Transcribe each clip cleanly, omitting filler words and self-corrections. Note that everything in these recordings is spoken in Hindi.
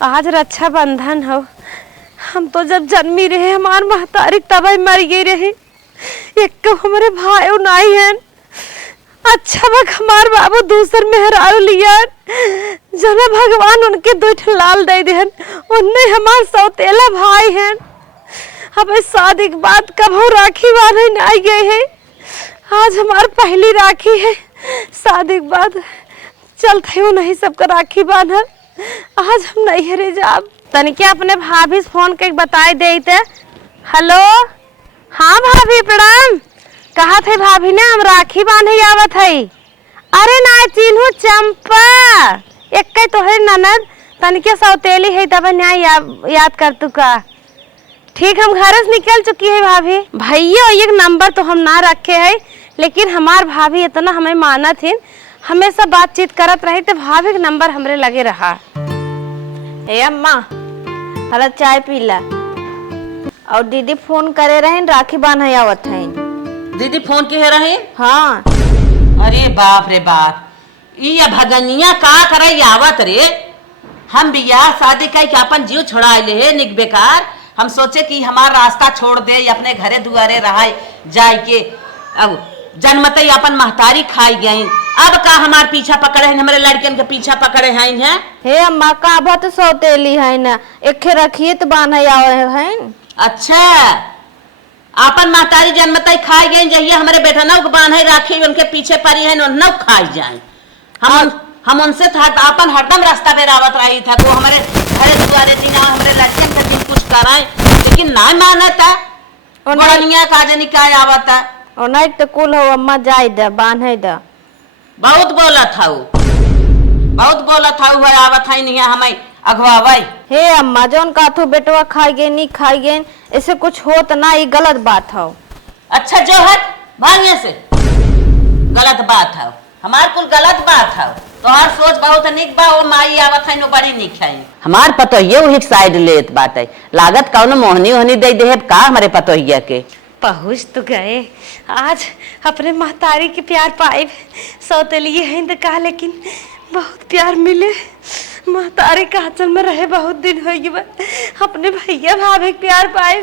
आज रक्षाबंधन हो। हम तो जब जन्मी रहे हमार महतारी तब ही मर गई रही। एक तो हमारे भाई नहीं है। अच्छा बक हमार बाबू दूसर मेहरारू लिया जना भगवान उनके दो लाल दे देन उनने हमार सौतेला भाई हैं। अब शादी के बाद कब हो राखी बांधे नहीं गए हैं। आज हमार पहली राखी है। शादी के बाद चलते हो नहीं सबका राखी बांधल। आज हम नहीं हरे जाब तनिके अपने भाभी से फोन के बताए देते। हेलो हाँ भाभी प्रणाम। कहा थे भाभी ने हम राखी बांधे आवत है। अरे ना चिन्हू चंपा एक कई तो है ननद तनिके सौतेली है तब न्याय याद कर तू का। ठीक हम घर से निकल चुकी है भाभी। भैया एक नंबर तो हम ना रखे है लेकिन हमार भाभी इतना हमें माना थी हमेशा बातचीत करत रही तो भाभी का नंबर हमरे लगे रहा। ए अम्मा हला चाय पीला और दीदी फोन करे रहे राखी बांधे आवत है। दीदी फोन के रहे? हाँ। अरे बाप रे बाप ये भगनिया का करे आवत रे। हम बियाह शादी कई के अपन जीव छोड़ा ले निक बेकार। हम सोचे कि हमार रास्ता छोड़ दे अपने घरे दुआरे रहा जाए के। अब जन्मते अपन महतारी खाई गई। अब का हमार पीछा पकड़े हैं हमारे लड़कियन के पीछा पकड़े हैं। हे अम्मा का बात सौतेली है ना एक रखिए तो बांधे आवे है। अच्छा अपन महतारी जन्मते खाई गई जहिए हमारे बेटा नौ बांधे राखी उनके पीछे पड़ी है नौ खाई जाए। हम उनसे अपन हरदम रास्ता पे रावत रही था वो हमारे घरे दुआरे थी ना हमारे लड़कियन के भी कुछ कराए लेकिन ना माना था। बड़निया काजनी का आवता और नहीं तो कुल हो अम्मा जाए दे बांधे दे। बहुत बोला था वो आवत है नहीं हमें अगवावाई। हे अम्मा जोन काथू बेटवा खाई गए नहीं खाई गए ऐसे कुछ हो तो ना ये गलत बात हो। अच्छा जो है भाग्य से गलत बात है हमार कुल गलत बात है। तो हर सोच बहुत निक बा वो माई आवत है नो बड़ी निक है। हमार पतोहिया वही साइड लेत बात है लागत कौन मोहनी होनी दे दे का हमारे पतोहिया के। पहुँच तो गए आज अपने महतारी के प्यार पाए सौतेलिए हैं तो कहा लेकिन बहुत प्यार मिले। महतारी का आंचल में रहे बहुत दिन हो गए अपने भैया भाभी के प्यार पाए।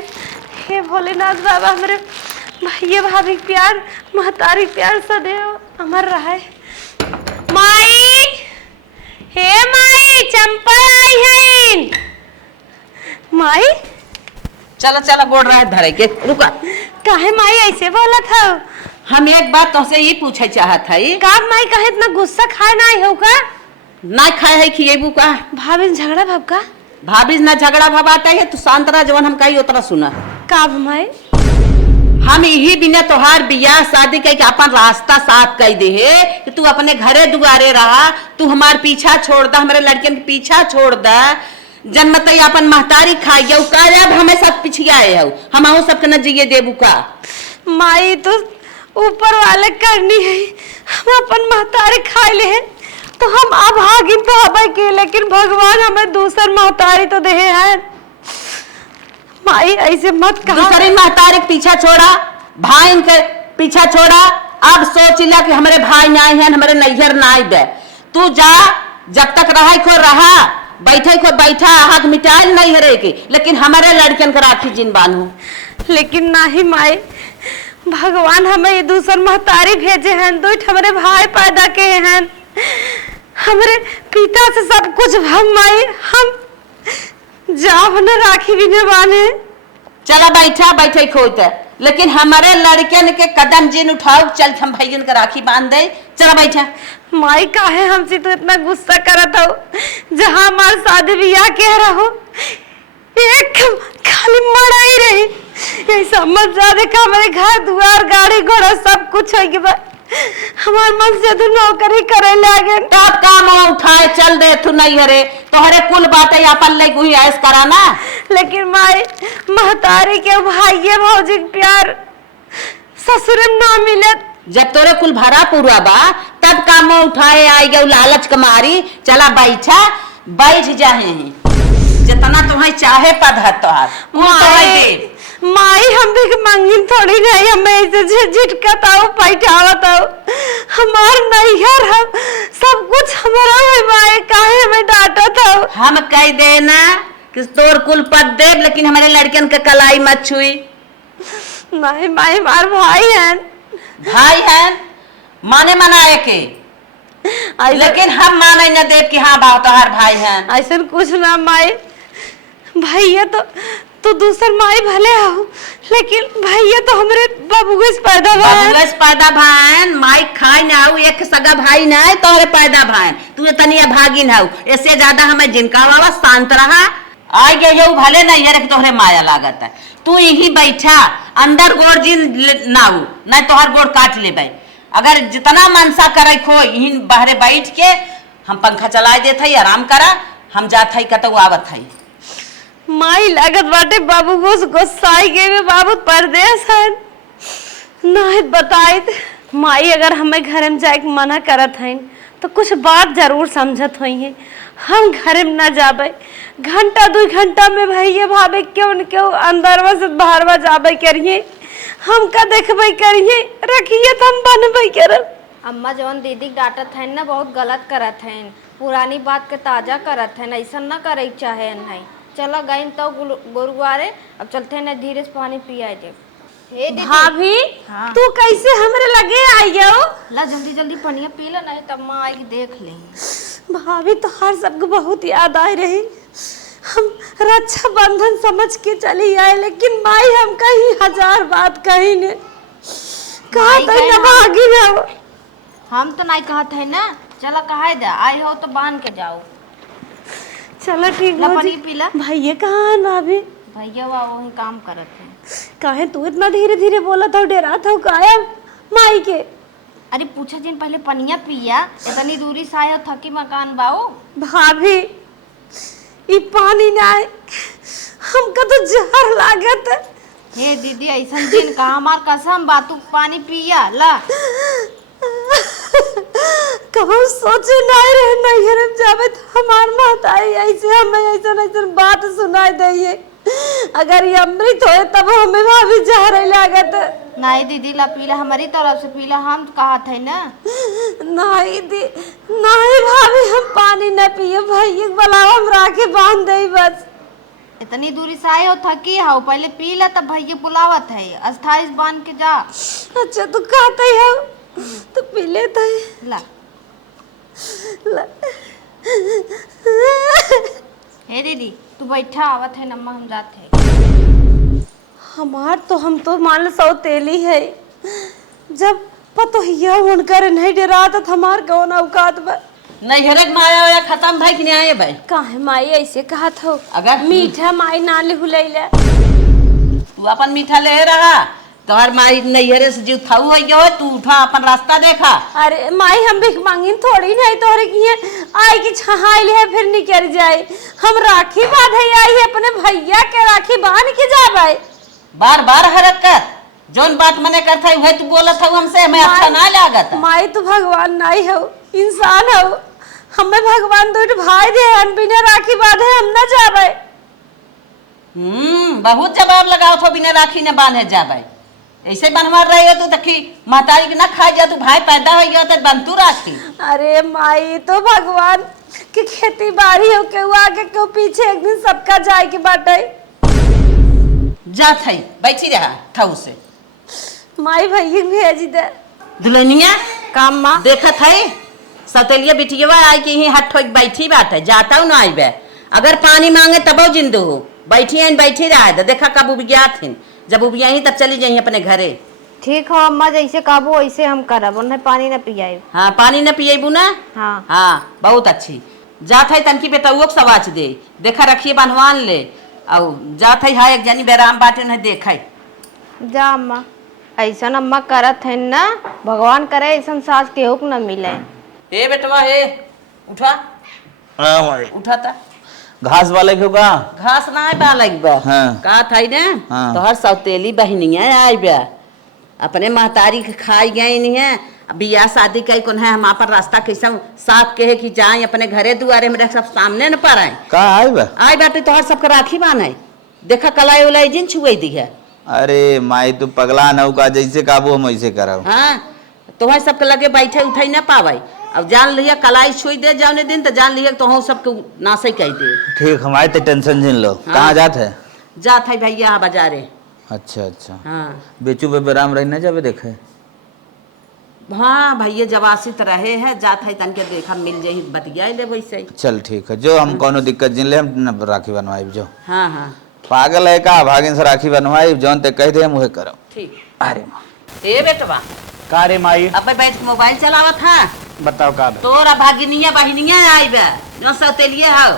हे भोलेनाथ बाबा हमारे भैया भाभी के प्यार महतारी प्यार सदैव अमर रहे। माई हे माई चंपा आई है। माई चलो चलो बोल रहा है धरे के रुका। काहे माई ऐसे बोला था? हम एक बात तुमसे ये पूछे चाहत है का माई काहे इतना गुस्सा खाए ना हो का? ना खाए है खिएबू का? भाभी झगड़ा भब का? भाभी ना झगड़ा भबाता है तू शांत रह जवन हम कही उतना सुना। का माई हम यही बिना तोहार बियाह शादी कह के अपन रास्ता साफ कर दे है कि तू अपने घरे दुआरे रहा। तू हमार पीछा छोड़ दा हमारे लड़कियन के पीछा छोड़ दा जन्मते अपन महतारी खाई गए अब हमें सब पिछियाए हो हम सबके न जिये देबू का। माई तो ऊपर वाले करनी है हम अपन महतारी खाई ले हैं तो हम अब आगे तो हबे के लेकिन भगवान हमें दूसर महतारी तो दे हैं। माई ऐसे मत कहा। दूसरी महतारी के पीछा छोड़ा भाई के पीछा छोड़ा। अब सोच ला कि हमारे भाई ना हैं हमारे नैहर ना दे। तू जा जब तक रहा खो रहा बैठे को बैठा हाथ मिटाइल नहीं हरे के लेकिन हमारे लड़कियन का राखी जिन बांधू। लेकिन नहीं माई भगवान हमें ये दूसर महतारी भेजे हैं दो हमारे भाई पैदा के हैं हमारे पिता से सब कुछ हम माई हम जाब न राखी भी न बांधे। चला बैठा बैठे खोते लेकिन हमारे लड़कियन के कदम जिन उठाओ चल हम भैयन का राखी बांध दे। चला बैठा। माई काहे हमसे तो इतना गुस्सा करत हो जहाँ हमार शादी ब्याह कह रहो एक खाली मड़ाई रही यही समझ जाने का हमारे घर दुआर गाड़ी घोड़ा सब कुछ है कि हमार मन से तो नौकरी करे लागे तब काम उठाए चल दे तू नहीं हरे तोहरे कुल बातें अपन ले गुही ऐस कराना। लेकिन माई महतारी के भाई भौजी के प्यार ससुर में ना मिले जब तोरे कुल भरा पूरा बा तब काम उठाए आई गए लालच कमारी। चला बैठा बैठ जाए जितना तुम्हें चाहे पद है तोहार माई हम भी मंगिन थोड़ी नहीं, हमें ऐसे झिटकत आओ पैठावत आओ। हमार नैहर हम सब कुछ हमारा है माई, काहे हमें डांटत आओ। हम कह देना कि तोर कुल पद देव, लेकिन हमारे लड़कियन के कलाई मत छुई। नहीं माई हमार भाई हैं। भाई हैं माने मनाए के, लेकिन हम माने न देव कि हाँ बात तोहार भाई हैं। ऐसा कुछ ना माई, भैया तो दूसर माई भले हो, लेकिन भैया तो हमरे बाबूगे से पैदा भाई। बबुआ से पैदा भाई, माई खाई ना हो, एक सगा भाई ना है तोहरे पैदा भाई। तू तनिया भागिन हो, इससे ज्यादा हमें जिनका बाबा शांत रहा। आई गए भले नहीं है तोहरे माया लागत है। तू यही बैठा अंदर गोड़ जिन नाऊ न तोहर गोड़ काट ले भाई। अगर जितना मनसा करे खो यही बहरे बैठ के हम पंखा चला देते ही आराम करा, हम जात है कतौ आवत है। माई लागत बाटे बाबू गुस्साई गए में, बाबू परदेश है नहीं बताए। माई अगर हमें घर में जाए मना करत है तो कुछ बात जरूर समझत हुई है। हम घर में न जाबे, घंटा 2 घंटा में भैया भाभी क्यों अंदरवा से बाहरवा जाबे करिए, हम का देखबे करिए, रखिए तो हम बनबे करब। अम्मा जौन दीदी डांटत है ना बहुत गलत करत है, पुरानी बात के ताजा करत है, ऐसा न करे चाहे नहीं। चलो गई तो गुरुवारे, अब चलते न धीरे से पानी पिया दे। हे दीदी भाभी हाँ। तू कैसे हमरे लगे आई हो? ला जल्दी जल्दी पानी पी ला, नहीं तब माँ आई देख ले। भाभी तो हर सबको बहुत याद आई रही। हम रक्षा बंधन समझ के चली आए, लेकिन माई हम कहीं 1000 बात कही ने कहा तो न भागी ना। हम तो नहीं कहत है ना, चलो कहा दे आई हो तो बांध के जाओ। चलो ठीक ला हो पानी जी। पी ला। भैया कहाँ है भाभी? भैया वही काम करत है। काहे तू इतना धीरे धीरे बोला था, डरा था काया माई के? अरे पूछा जिन पहले पनिया पिया, इतनी दूरी से आयो थकी मकान बाऊ। भाभी ई पानी ना आए, हमका तो जहर लागत। हे दीदी ऐसा जिन कहा, हमार कसम बातू पानी पिया ला। कहो सोचे नहीं रहे नैहर में जावे तो हमार महतारी ऐसे हमें ऐसा बात सुनाई दे। अगर ये अमृत होए तब हमें भाभी जहर लागत। नहीं दीदी ला पीला, हमारी तरफ से पीला, हम कहा थे ना। नहीं नहीं भाभी हम पानी न पिए, भैया बुलाओ हम राखे बांध दे बस। इतनी दूरी से आए हो थकी हो, पहले पी ला तब भैया बुलावत है, अस्थाई बांध के जा। अच्छा तू कहते हो तो पी लेता है। ला ला। हे दीदी तू बैठा, आवत है नम्मा हम जाते हैं। हमार तो हम तो मान सौ तेली है, जब पतो हिया उनकर नहीं डरा तो हमार कौन औकात बा। नैहरक माया वाया खत्म भाई कि नहीं आए भाई? काहे माई ऐसे कहा था? अगर मीठा माई ना ले हुलैला। तू अपन मीठा ले रहा, तोहर माई नैहरे से जीव थाऊ हो गयो, तू उठा अपन रास्ता देखा। अरे माई हम भीख मांगिन थोड़ी नहीं, तोहरे की आई की छहाई है फिर निकल जाए। हम राखी बांधे आई है अपने भैया के, राखी बांध के जाबे। बार बार हरकत जोन बात मने करता है वह तू बोलत है हमसे, हमें अच्छा ना लागत। माई तू भगवान नहीं हो, इंसान हो। हमें भगवान दो भाई दे, बिना राखी बांधे हम न जाबे। बहुत जवाब लगाओ तो बिना राखी ने बांधे जाबे। ऐसे बनवार रही हो तू तकी महतारी के ना खा जा, तू भाई पैदा हो गया तो बनतू राखी। अरे माई तो भगवान की खेती बाड़ी हो के आगे के पीछे एक दिन सबका जाए के बाटे। जा थई बैठी रहा थाऊ से। माई भैया भेज दे। दुल्हनिया काम माँ देखत है सतेलिया बिटिया आई कि ही हट ठोक बैठी बात है, जाता हूँ ना आई बे। अगर पानी मांगे तबो जिंदू हो, बैठी रहा है। देखा कब उबिया थी, जब उबिया ही तब चली जाइए अपने घरे। ठीक हो अम्मा, जैसे काबू वैसे हम करब, उन्हें पानी न पियाए। हाँ पानी न पिएबू ना। हाँ हाँ बहुत अच्छी जात है, तनकी बेटुओ के सवाच दे देखा रखिए बनवान ले। और जात है हाँ एक जनी बेराम बाटे न देखे। जा अम्मा, ऐसा अम्मा करत है ना, भगवान करे ऐसा सास केहू न मिले। ए बेटवा हे उठा। हाँ भाई उठा था घास वाले क्यों का? घास ना आए बालक बा। हाँ। का थाई ने हाँ। तो हर सौतेली बहनिया आई बा, अपने महतारी के खाई गई नहीं है। बियाह शादी कई कौन है, हम पर रास्ता कैसा साफ कहे कि जाए अपने घरे दुआरे में सब सामने न पर आए। का आई बा? आई बाटे तो हर सबका राखी बांधे। देखा कलाई उलाई जिन छुए दी है, अरे माई तू पगला नौ का जैसे काबू हम वैसे करब। हाँ तुम्हें सबके लगे बैठे उठे न पावे। अब जान लिया कलाई छुई दे जाने दिन तो जान लिया तो हम सबके नासे कह दे। ठीक हमारे तो टेंशन जिन लो। हाँ। कहाँ जात है? जात है भैया बाजारे। अच्छा अच्छा। हाँ बेचू पे बेराम रही ना जावे देखे। हाँ भैया जवासित रहे है जात है तन के देखा मिल जाए बतिया ले वैसे ही। चल ठीक है जो हम कोनो दिक्कत जिन ले हम न राखी बनवाई जो। हाँ हाँ पागल है का भागिन से राखी बनवाई जौन ते कह दे हम उहे करो। ठीक। अरे माँ ए बेटवा का रे माई अब बैठ के मोबाइल चलावा था। बताओ का बे? तोरा भागिनिया बहिनिया आई बे जो सौतेलिए हो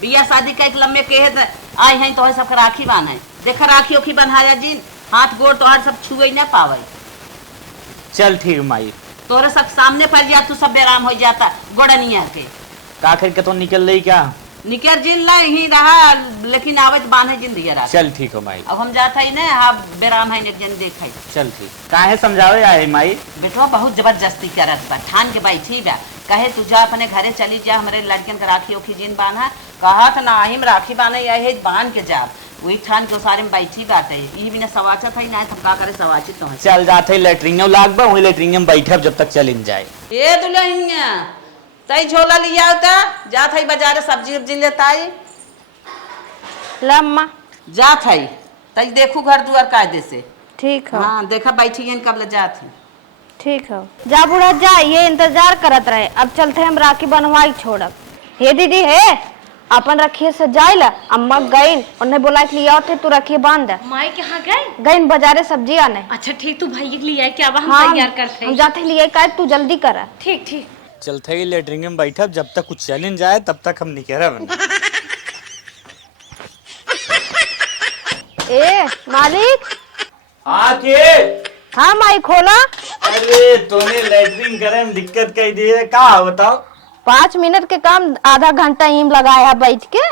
बिया शादी का एक लम्बे के है आई हैं तो सबके राखी बांधे देखा राखी ओखी बंधाया जिन हाथ गोड़ तोहर सब छुए न पावे। चल ठीक माई। तोरे सब सामने पड़ जा तू सब बेराम हो जाता गोड़निया के। का खरीद के तो निकल रही क्या? निकर जिन ला ही रहा लेकिन आवत बांधे जिन दिया राखी। चल ठीक हो माई। अब हम जाता ही ना हाँ बेराम है एक जन देखे। चल ठीक। काहे समझावे आए माई? बेटवा बहुत जबरदस्ती करत बा ठान के बैठी बा कहे तू जा अपने घरे चली जा हमारे लड़कन के राखी ओखी जिन बांधा कहा था ना हिम राखी बांधे है बांध के जा वही ठान के सारे में बैठी बात है ये बिना सवाचत है ना थका करे सवाचित तो है। चल जाते लेटरिंग लाग बा वही लेटरिंग में बैठब जब तक चल इन जाए। ये दुल्हनिया तई झोला लिया होता जात है बाजार सब्जी उब्जी लेता है लम्मा जात है तई देखू घर दुआर कायदे से। ठीक है हाँ देखा बैठी है कब ले जात है। ठीक है जा बुढ़ा जा ये इंतजार करत रहे अब चलते हम राखी बनवाई छोड़ब। हे दीदी है अपन रखिए से जाइला अम्मा गई उन्हें बोला कि लिया थे तू रखिए बांध दे। माई कहाँ गए? गई बाजारे सब्जी आने। अच्छा ठीक तू भाई के लिए क्या हम हाँ तैयार करते हम हैं। जाते लिए का तू जल्दी कर। ठीक ठीक। चलते ही लेटरिंग में बैठब जब तक कुछ चल इन जाए तब तक हम निकलब। ए मालिक। आके हाँ माई खोला। अरे तूने लेटरिंग करे में दिक्कत कही दी है का बताओ? 5 मिनट के काम आधा घंटा ही लगाया बैठ के।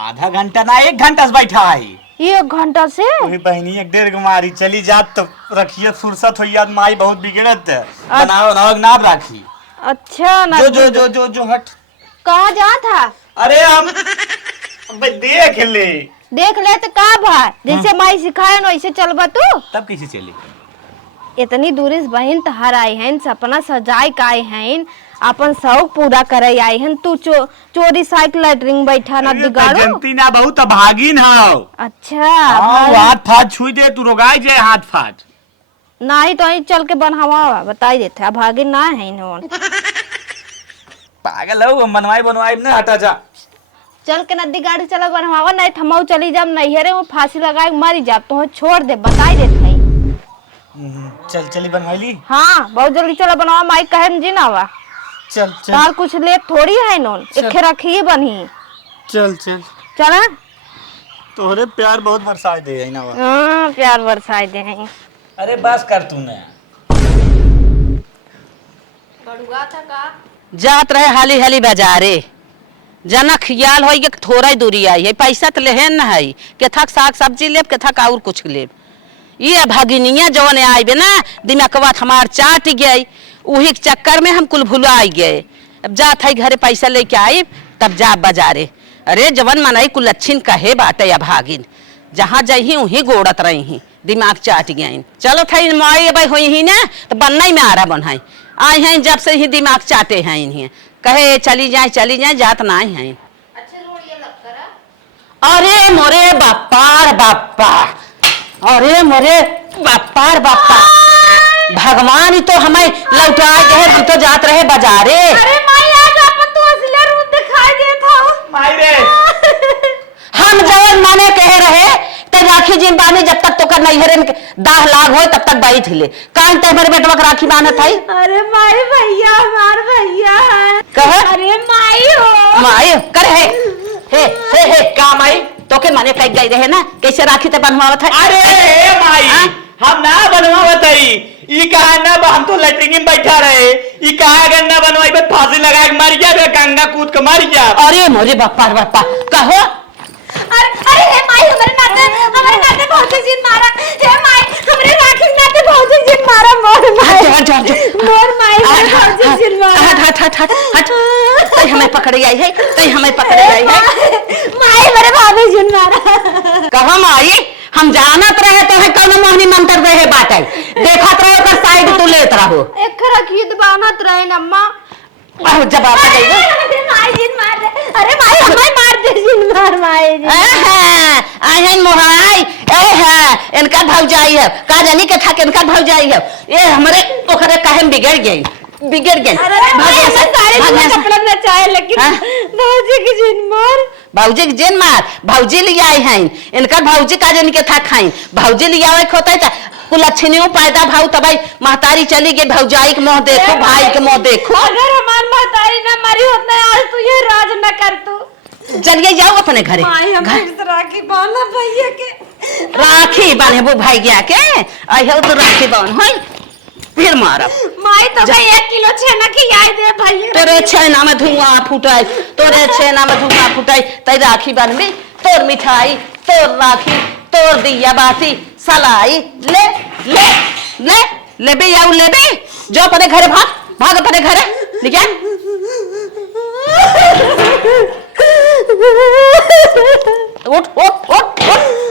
आधा घंटा ना 1 घंटा से बैठा है। 1 घंटा से वही बहनी 1 मारी चली जात तो रखिए फुर्सत हो याद माई बहुत बिगड़त है। बनाओ ना नाप राखी। अच्छा ना जो हट। कहाँ जा था? अरे हम अबे देख ले। देख ले तो का भाई जैसे माई सिखाए ना वैसे चलबा तू। तब कैसे चली? इतनी दूरी से बहन तहार आई हैं सपना सजाए का आई हैं अपन शौक पूरा करे आई हैं तू चोरी साइकिल लेटरिंग बैठा ना बिगाड़ो। जनती ना बहुत भागिन हो। अच्छा हाथ फाट छुई दे तू रोगाई जाए हाथ फाट। नहीं तो यहीं चल के बनवा बताई देते अब आगे ना है इन्होंने। पागल हो बनवाई ना हटा जा। चल के नदी गाड़ी चला बनवावा नहीं थमाऊ चली जाब नैहरे वो फांसी लगाए मरी जाब तो छोड़ दे बताई देते है। चली बनवाई ली। हाँ बहुत जल्दी चला बनवा माई कहे जी ना वा चल तार कुछ ले थोड़ी है नोन एक रखिए बनी। चल चला तोहरे प्यार बहुत बरसाए दे है ना। हाँ प्यार बरसाए दे हैं। अरे बस कर तूने। बड़ुआ था का जात रहे हाली हाली बाजारे जना खियाल हो थोड़ा ही दूरी आई है पैसा तो लेहन न है के थक साग सब्जी लेब के थक और कुछ लेब। ये भगिनिया जौन आए ना दिमागवा हमार चाट गई उही के चक्कर में हम कुल भुला गए। अब जात है घरे पैसा लेके आई तब जा बाजारे। अरे जवन मनाई कुल अच्छिन कहे बाटे या भागिन जहाँ जही वहीं गोड़त रही दिमाग चाट गई। चलो था माई अब हुई ही ना तो बनना में आ रहा बनाई आई हैं जब से ही दिमाग चाटे हैं इन्हें कहे चली जाए जात ना है। अरे मोरे बापार बापा अरे मोरे बापार बापा भगवान ही तो हमें लौटा गए हम तो जात रहे बाजारे। अरे माई आज अपन तो असली रूप दिखाई देता हो। माई रे हम जवन माने कहे रहे ते राखी जिन बानी जब तक तो कर नैहरे में दाह लाग हो तब तक बैठ ले कान ते मेरे बेटवा राखी बांधत है। अरे माई भैया हमार भैया कहे अरे माई हो माई करे हे का माई तो के माने कह गई रहे ना कैसे राखी ते बनवावत है। अरे माई हम ना बनवावत हई ई कहा ना हम तो लेटरिंग में बैठा रहे ई कहा अगर ना बनवाई बस फांसी लगा के मर गया गंगा कूद के मर गया। अरे मोरे बापा कहो अरे हे माई हमारे नाते बहुत जिन मारा हे माई हमरे राखी नाते बहुत जिन मारा मोर माई बहुत जिन मारा हट तई हमें पकड़े आई है माई मेरे भाभी जिन मारा कहां माई हम जानत रहे तो है कौन मोहनी मंत्र रहे बाटे देखत रहे ओकर साइड तू लेत रहो एक खीद बानत रहे न अम्मा। आहो जवाब दे माई जिन मार दे, अरे माई हमारे मार दे जिन मार माई जी। आहन मोहाई ए है इनका भौजाई है का जानी के था इनका भौजाई है ये हमरे ओकरे काहे बिगड़ गई अरे माई हमें सारे दिन कपड़ा नचाए लेकिन भौजी की जिन मार। भौजी के जिन मार भौजी ले आई हैं इनका भौजी का जानी के था खाई भौजी ले आवे खोता है कुल लक्षणियों पैदा भाव तबाई महतारी चली गई भौजाई के मुंह देखो भाई के मुंह देखो। अगर हमार महतारी ना मरी होत ना आज तू ये राज न कर तू। चलिए जाओ अपने घरे माई हम फिर से राखी बांधा भैया के। राखी बांधे वो भाई गया के आयो तो राखी बांध होई फिर मारब। माई तो भाई 1 किलो छेना खियाई दे भैया। तोरे छेना में धुआं फुटाई तोरे छेना में धुआं फुटाई तई राखी बांधबी तोर मिठाई तोर राखी तोर दिया बाती सलाई ले ले ले ले बे आउ ले बे जो अपने घरे भाग अपने घरे निकल उठ उठ उठ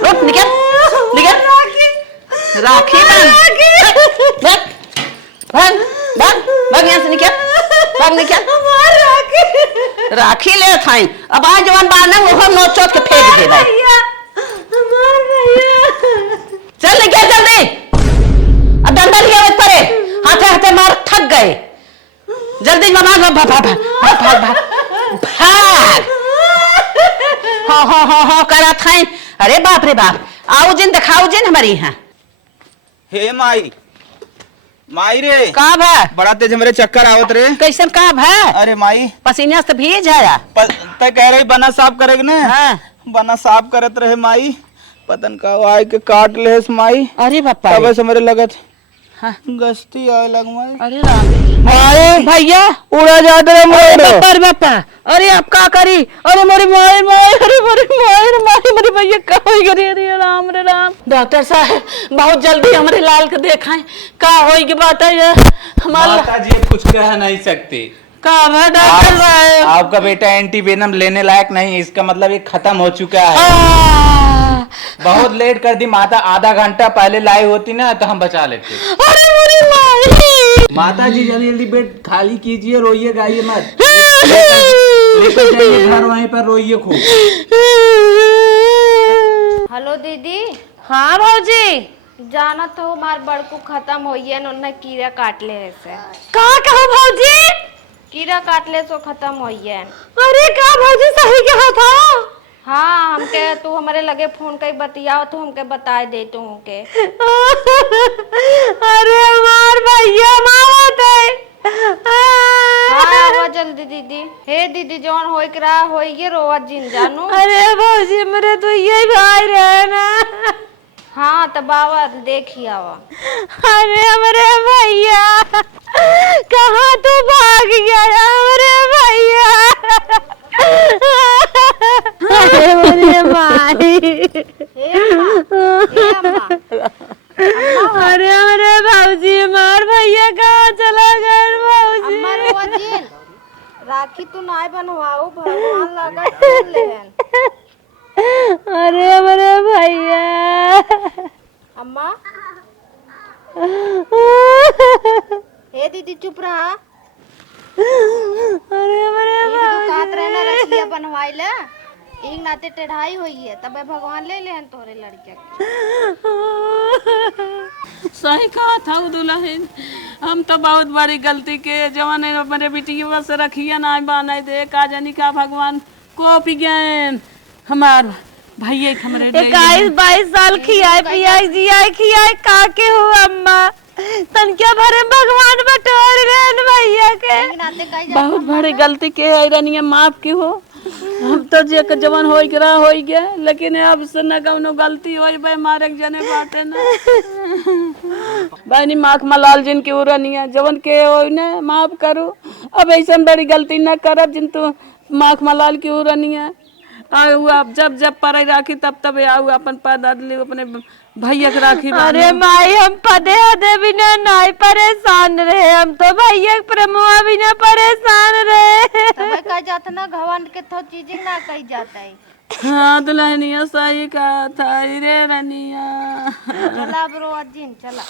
उठ निकल निकल राखी भाग भाग भाग यहाँ से निकल भाग निकल राखी ले थाई अब आज जवान बार ने वो नोच चोट के फेंक दे भाई चल निकल जल्दी अब डंडा लिया हुए परे हाथे हाथे मार थक गए जल्दी मामा भाग भाग भाग भाग भाग भाग हो करा थाई अरे बाप रे बाप आओ जिन दिखाओ जिन हमारी यहाँ हे माई माई रे का भा बड़ा तेज मेरे चक्कर आवत रे कैसन का भा अरे माई पसीना से भीज आया तय कह रही बना साफ करेग ने हाँ। बना साफ करत रहे माई पतन का आय के काट ले माई अरे बापा तब से मेरे लगत हाँ। गश्ती आए लग माई अरे राम माई भैया उड़ा जाते रे मोर बापा अरे अब का करी अरे मोरी माई माई अरे मोरी माई माई मेरे भैया का होई गरी अरे राम रे राम डॉक्टर साहब बहुत जल्दी हमारे लाल के देखाएं का होई की बात है ये हमारा माता जी कुछ कह नहीं सकती का है डॉक्टर साहब आपका बेटा एंटीवेनम लेने लायक नहीं इसका मतलब ये खत्म हो चुका है बहुत लेट कर दी माता आधा घंटा पहले लाई होती ना तो हम बचा लेते। अरे मोरी माई माता जी जल्दी जल्दी बेड खाली कीजिए रोइए गाइए मत लेकर जाइए घर वहीं पर रोइए खूब। हेलो दीदी हाँ भौजी जाना तो हमार बड़कू खत्म होइए उन्हें कीड़ा काट ले से का कहा भौजी। कीड़ा काट ले सो खत्म होइए। अरे का भौजी सही कहा था। हाँ हमके तू हमारे लगे फोन कई बतियाओ तो हमके बता दे तू के। अरे हमार भैया मावत है। हाँ वो जल्दी दीदी हे दीदी जौन होई के रहा होई ये रोवा जिन जानू। अरे भौजी मेरे तो यही भाई रहे ना। हाँ तो बाबा देखी आवा। अरे हमारे भैया कहाँ तू भाग गया हमारे भैया। अरे मेरे माई अरे हमारे भाऊजी हमार भैया कहाँ चला गए भाऊजी। अम्मा रोवा जिन राखी तू नाय बनवाओ भगवान लगा तोड़ लेहन। अरे हमारे भैया अम्मा हे दीदी चुप रहा। अरे हमारे कात रहना रखिया बनवाई ले एक नाते टेढ़ाई हुई है तबे भगवान ले लेहन तोरे लड़के सही कहा था दुल्हन हम तो बहुत बड़ी गलती के जवान मेरे बेटी बस रखिए ना बाना दे का जानी का भगवान को पिगन हमार भैया हमारे 21-22 साल खियाए पियाए जियाए खियाए काके हो अम्मा तन क्या भरे भगवान बटोर रहन भैया के। बहुत बड़ी गलती के है रनिया माफ की हो हम तो जे के जवान होई गया होई गया लेकिन अब से न कौनो गलती होई बे मारे जने बाटे ना बहनी माख मलाल जिन के उरनिया जवन के होई ना माफ करो अब ऐसा बड़ी गलती न करब जिन तू माख मलाल की उरनिया आऊ अब जब जब परे राखी तब तब आऊ अपन पैदा ले अपने भैया के राखी अरे बांधो। माई हम पदे हदे बिना नहीं परेशान रहे, हम तो भैया के प्रमुआ बिना परेशान रहे। तब कह जाता ना घवन के तो चीजें ना कही जाता है। हाँ दुल्हनिया सही कहा था रे रनिया। चला ब्रो अजीन चला।